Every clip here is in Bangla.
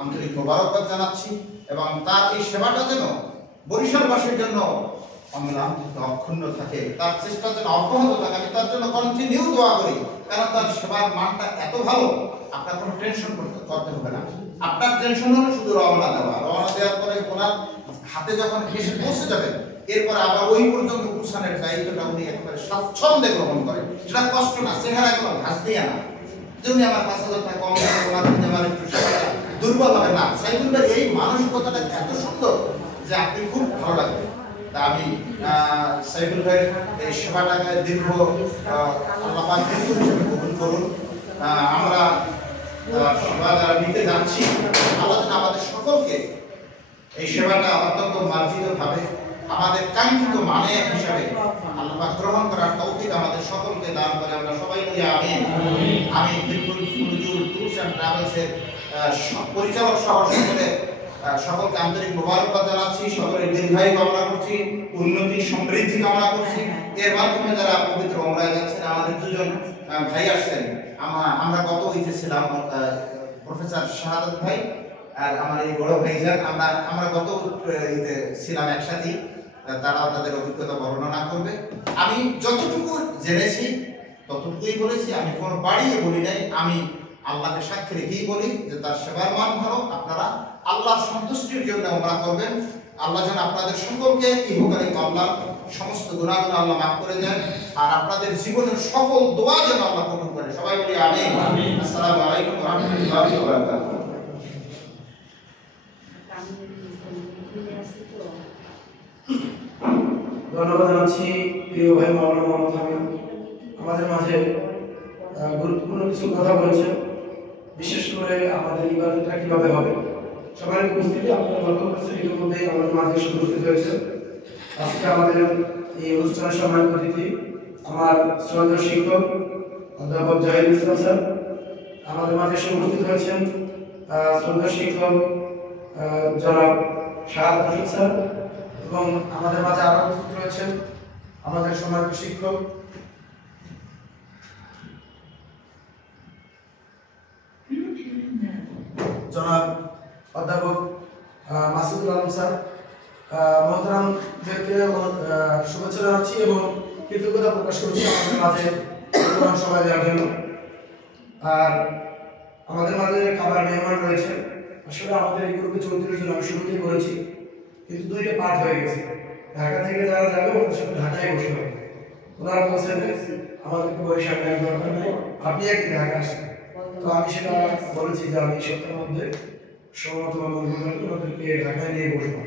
আন্তরিক মোবারকবাদ জানাচ্ছি এবং তার এই সেবাটা যেন বরিশালবাসীর জন্য অম্লান অক্ষুণ্ণ থাকে, তার চেষ্টা যেন অব্যাহত থাকে। আমি তার জন্য কন্টিনিউ দোয়া করি, কারণ তার সেবার মানটা এত ভালো, আপনার কোনো টেনশন করতে হবে না। আপনার টেনশন হলো শুধু রওনা দেওয়ার পরে ওনার হাতে যখন এসে পৌঁছে যাবেন, এরপর আবার ওই পর্যন্ত পৌঁছানোর দায়িত্বটা উনি একেবারে স্বাচ্ছন্দ্যে গ্রহণ করেন। সেটা কষ্ট না, চেহারা কোনো ঘাস দিয়ে না, যেমনি আমার 5,000 টাকা কম আমার একটু দুর্বল হবে না। সাইফুল ভাই এই মানসিকতাটা এত সুন্দর যে আপনি খুব ভালো লাগবে। তা আমি সাইফুল ভাইয়ের এই সেবাটাকে দীর্ঘ আল্লাহ পাক দীর্ঘ হিসেবে কবুল করুন। আমরা সেবা যারা নিতে যাচ্ছি, আল্লাহ যেন আমাদের সকলকে এই সেবাটা অত্যন্ত মার্জিতভাবে আমাদের কাঙ্ক্ষিত মানে হিসাবে আল্লাহ পাক গ্রহণ করার তৌফিক আমাদের সকলকে দান করে। আমরা সবাই বলি আমিন। আমি বিলকুল ফুলজুল ট্যুরস এন্ড ট্রাভেলসের পরিচালক সহ সকলকে আন্তরিক মোবারকবাদ জানাচ্ছি, সকলের দীর্ঘায়ু কামনা করছি, উন্নতি সমৃদ্ধি কামনা করছি। এর মাধ্যমে যারা পবিত্র ওমরায় যাচ্ছেন, আমাদের দুজন ভাই আসছেন, আমরা গত ঈদে ছিলাম, প্রফেসর শাহাদাত ভাই আর আমার এই বড় ভাইজান, আমরা গত ঈদে ছিলাম একসাথে। তারাও তাদের অভিজ্ঞতা বর্ণনা করবে। আমি যতটুকু জেনেছি ততটুকুই বলেছি, আমি কোনো বাড়িয়ে বলি নাই। আমি আল্লাহকে সাক্ষী রেখেই বলি যে তার সেবার মান ভালো। আপনারা আল্লাহর সন্তুষ্টির জন্য ওমরা করবেন। আল্লাহ যেন আপনাদের সকলকে ইহকালে কল্যাণ সমস্ত গুনাহগুলো আল্লাহ মাফ করে দেন, আর আপনাদের জীবনের সকল দোয়া যেন আল্লাহ কবুল করে। সবাই বলি আমিন। আসসালামু আলাইকুম ওয়া রাহমাতুল্লাহি ওয়া বারাকাতুহু। ধন্যবাদ জানাচ্ছি প্রিয় ভাই মাওলানা মোহাম্মদ হামিদ। আমাদের মাঝে গুরুত্বপূর্ণ কিছু কথা বলেছেন, বিশেষ করে আমাদের ইবাদতটা কিভাবে হবে। সবার উপস্থিতি আপনারা লক্ষ্য করছেন, ইতিমধ্যেই আমাদের মাঝে এসে উপস্থিত হয়েছে। আজকে আমাদের এই অনুষ্ঠানের সম্মানিত অতিথি আমার শ্রদ্ধেয় শিক্ষক অধ্যাপক জাহিদুল ইসলাম স্যার। আমাদের মাঝে এসে উপস্থিত হয়েছেন শ্রদ্ধেয় শিক্ষক জনাব শাহাদাত হোসেন স্যার, এবং আমাদের মাঝে আরো উপস্থিত রয়েছেন আমাদের সম্মানিত শিক্ষক জনাব অধ্যাপক মাসুদুল আলম স্যার। মোহতারামদেরকে শুভেচ্ছা জানাচ্ছি এবং কৃতজ্ঞতা প্রকাশ করছি আমাদের মাঝে সময় দেওয়ার জন্য। আর আমাদের মাঝে খাবার মেহমান রয়েছে। আসলে আমাদের এই গ্রুপে 34 জন, আমি শুরুতেই বলেছি, কিন্তু 2টা পার্ট হয়ে গেছে। ঢাকা থেকে যারা যাবে ওদের সাথে ঢাকায় বসে হবে। ওনারা বলছেন আমাদেরকে বরিশাল নেওয়ার দরকার নেই, আপনি একদিন ঢাকা আসেন। তো আমি সেটা বলেছি যে আমি এই সপ্তাহের মধ্যে সম্ভবত ওদেরকে ঢাকায় নিয়ে বসবো।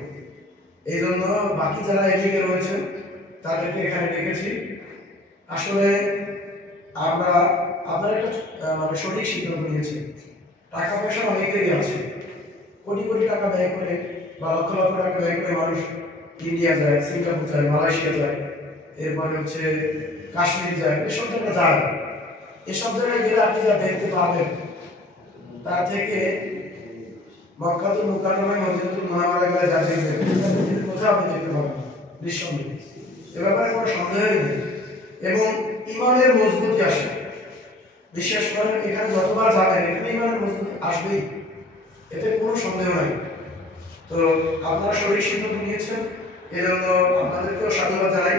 এই জন্য বাকি যারা এদিকে রয়েছেন তাদেরকে এখানে ডেকেছি। আসলে আপনারা একটা মানে সঠিক সিদ্ধান্ত নিয়েছি। টাকা পয়সা অনেকেরই আছে, কোটি কোটি টাকা ব্যয় করে বা লক্ষ লক্ষ টাকা ব্যয় করে মানুষ ইন্ডিয়া যায়, সিঙ্গাপুর যায়, মালয়েশিয়া যায়, এরপরে হচ্ছে কাশ্মীর যায়, এসব জায়গায় যায়। এসব জায়গায় গেলে আপনি যা দেখতে পাবেন তার থেকে মক্কাতুল মুকাররমায় মদিনাতুল মুনাওয়ারায় গেলে যা দেখবেন কোথাও আপনি দেখতে পাবেন নিঃসন্দেহে। এ ব্যাপারে কোনো সন্দেহই নেই। এবং ইমানের মজবুতি আসে, বিশ্বাস করেন এখানে যতবার যাবেন এখানে ইমানের মজবুতি আসবেই, এতে কোনো সন্দেহ নাই। তো আপনারা সঠিক সিদ্ধান্ত নিয়েছেন, এজন্য আপনাদেরকেও সাধুবাদ জানাই।